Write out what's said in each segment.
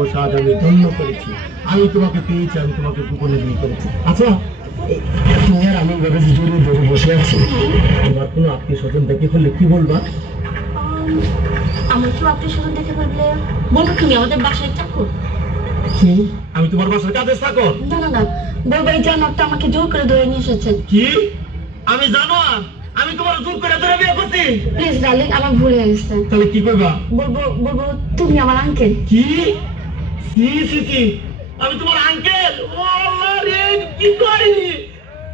ভালোবাসা আজ আমি ধন্য করেছি। আমি তোমাকে পেয়েছি, আমি তোমাকে গোপনে বিয়ে করেছি। আচ্ছা, তুমি আর আমি এভাবে জড়িয়ে ধরে বসে আছি, তোমার কোনো আত্মীয় স্বজন দেখে ফেললে কি বলবা? আমার কেউ আত্মীয় স্বজন দেখে ফেললে বলবো তুমি আমাদের বাসায় চাকর। কি? আমি তোমার বাসার কাজে চাকর? না না না, বলবো এই জানোয়ারটা আমাকে জোর করে ধরে নিয়ে এসেছে। কি? আমি জানোয়ার? আমি তোমার জোর করে ধরে বিয়ে করছি? প্লিজ ডার্লিং, আমার ভুল হয়ে গেছে। তাহলে কি করবা? বলবো তুমি আমার আঙ্কেল। কি? কি? আমি তোমার আঙ্কেল? ও আল্লাহ রে, কি করি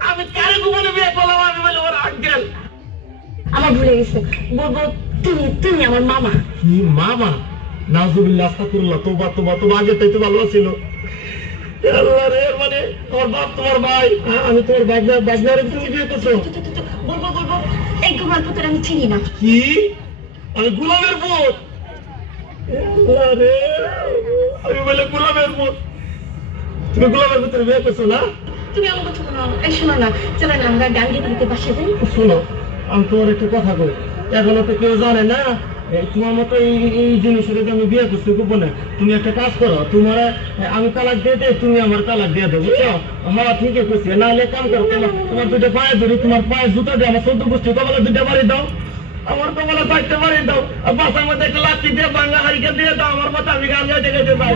আমি? কারে গোপনে বিয়ে করলাম? আমি বলে ওর আঙ্কেল? আমার ভুলে গেছে, বলবো তুমি আমার মামা। কি মামা? নাউজুবিল্লাহ, আস্তাগফিরুল্লাহ, তওবা তওবা তওবা, আগে তাই তো ভালো ছিল। আল্লাহ রে, মানে আমার বাপ তোমার ভাই, আমি তোমার বাজনারে তুমি বিয়ে করছো? বলবো এই গোমার পুত্র আমি চিনি না। কি? আমি গোলামের পুত? আল্লাহ রে, আমি বলে গোলামের পুত? তুমি গোলামের পুত্র বিয়ে করছো না? তুমি আমার কথা শোনো, এই শোনো না, চলো না আমরা গান গেতে গেতে বাসে যাই। শোনো, আমি তোমার একটা কথা কই, এখনো তো কেউ জানে না তোমার মতো এই জিনিসের আমি বিয়ে করছি গোপনে। তুমি একটা কাজ করো, তোমার আমি তালাক দিয়ে দেয়, তুমি আমার তালাক দিয়ে দেবো, বুঝছো? হ্যাঁ, ঠিকই করছি। না হলে কাম করো, তোমার দুটো পায়ে ধরি, তোমার পায়ে জুতো দিয়ে আমার 14 গোষ্ঠী কপালে 2টা বাড়ি দাও, আমার কপালে 4টা বাড়ি দাও, আর বাসার মধ্যে একটা লাঠি দিয়ে ভাঙা হারিকে দিয়ে দাও আমার মতো, আমি গান গাইতে গাইতে পাই।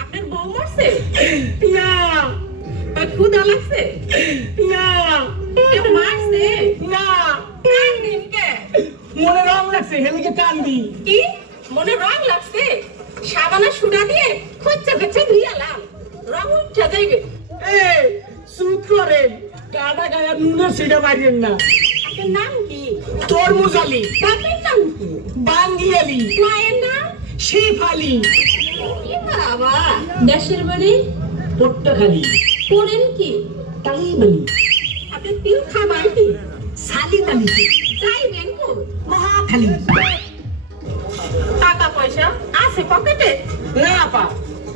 আপনার বউ মরছে? না। ক্ষুধা লাগছে? না। কেউ মারছে? না। কান্দিন কে? মনে রং লাগছে, হেলিকে কান্দি। কি মনে রং লাগছে? সাবানা সুডা দিয়ে খচ্চা খচ্চা দিয়ালাম, রং উঠা যাইবে। এই সুদ করেন, কাটা গায়ে নুনের সিটা মারিয়েন না। আপনার নাম কি? তরমুজ আলী। বাপের নাম কি? বাঙ্গি আলী। মায়ের নাম? শিফ আলী। কি বাবা, দেশের বাড়ি? পট্টখালি। পড়েন কি? তালিম আলী। আপনার তিল খাবার কি? সালিম আলী। যাইবেন কো? মহাখালী। টাকা পয়সা আছে পকেটে? না পা,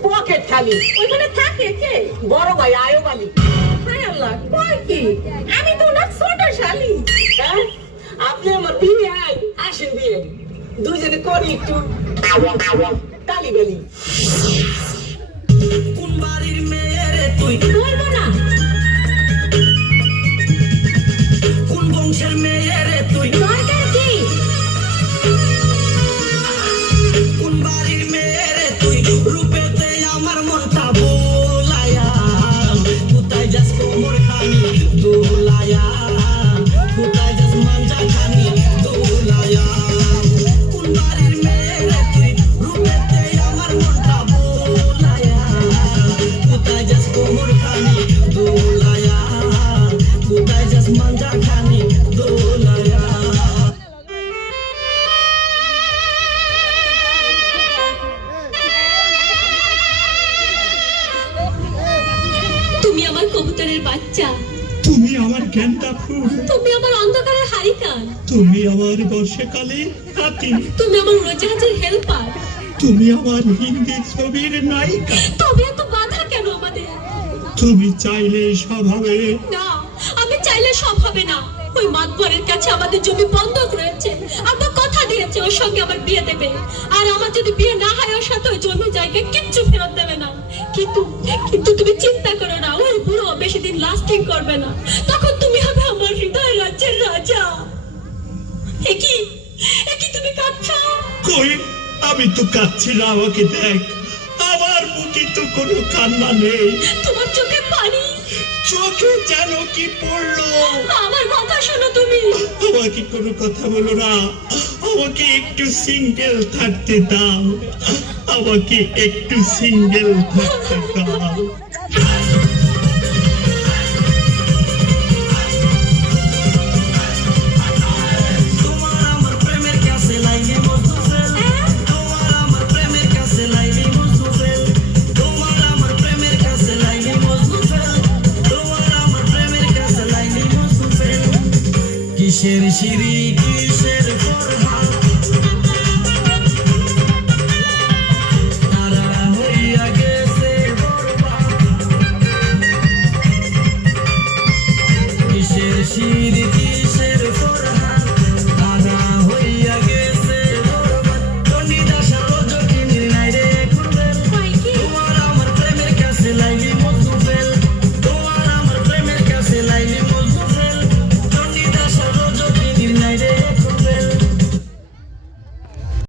পকেট খালি। ওইখানে থাকে কে? বড় ভাই আয়ুব আলী। হায় আল্লাহ, কয় কি? আমি তো ওনার ছোট শালি। হ্যাঁ, আপনি আমার বিয়ে আই, আসেন বিয়ে, দুইজনে করি একটু তালিম আলী। কোন বাড়ির মেয়ে রে তুই? বলবো না। কোন বংশের মেয়ে রে তুই? দরকার কি? কোন বাড়ির মেয়ে রে তুই? রূপেতে আমার মনটা বোলায়া, কোথায় যাস কোমর খানি দোলায়া, কোথায় যাস মাঞ্জা খানি দোলায়া। কোন বাড়ির মেয়ে রে তুই? রূপেতে আমার মনটা বোলায়া, কোথায় যাস কোমর খানি দোলায়া, কোথায় যাস মাঞ্জা খানি দোলায়া। তুমি আমার কবুতরের বাচ্চা, তুমি আমার গেন্দা ফুল, তুমি আমার অন্ধকারের হারিকান, তুমি আমার বর্ষাকালে হাতি, তুমি আমার উড়োজাহাজের হেল্পার। তুমি আমার হিন্দি ছবির নায়িকা। তবে এত বাধা কেন আমাদের? তুমি চাইলে সব হবে। না, আমি চাইলে সব হবে না। ওই মাতবরের কাছে আমাদের জমি বন্ধক রয়েছে। আব্বা কথা দিয়েছে ওর সঙ্গে আমার বিয়ে দেবে, আর আর আমার যদি বিয়ে না হয় ওর সাথে ওই জমি জায়গা কিচ্ছু ফেরত দেবে না। কিন্তু কিন্তু তুমি চিন্তা করো না, ওই বুড়ো বেশি দিন লাস্টিং করবে না, তখন তুমি হবে আমার হৃদয় রাজ্যের রাজা। একই একই তুমি কাঁদছো? কই, আমি তো কাচ্ছি না, আমাকে দেখ, আমার মুখে তো কোনো কান্না নেই, তোমার চোখে পানি, চোখে যেন কি পড়লো। আমার কথা শোনো তুমি। আমাকে কোনো কথা বলো না, আমাকে একটু সিঙ্গেল থাকতে দাও, আমাকে একটু সিঙ্গেল থাকতে দাও। কিসের সিঁড়ি কিসের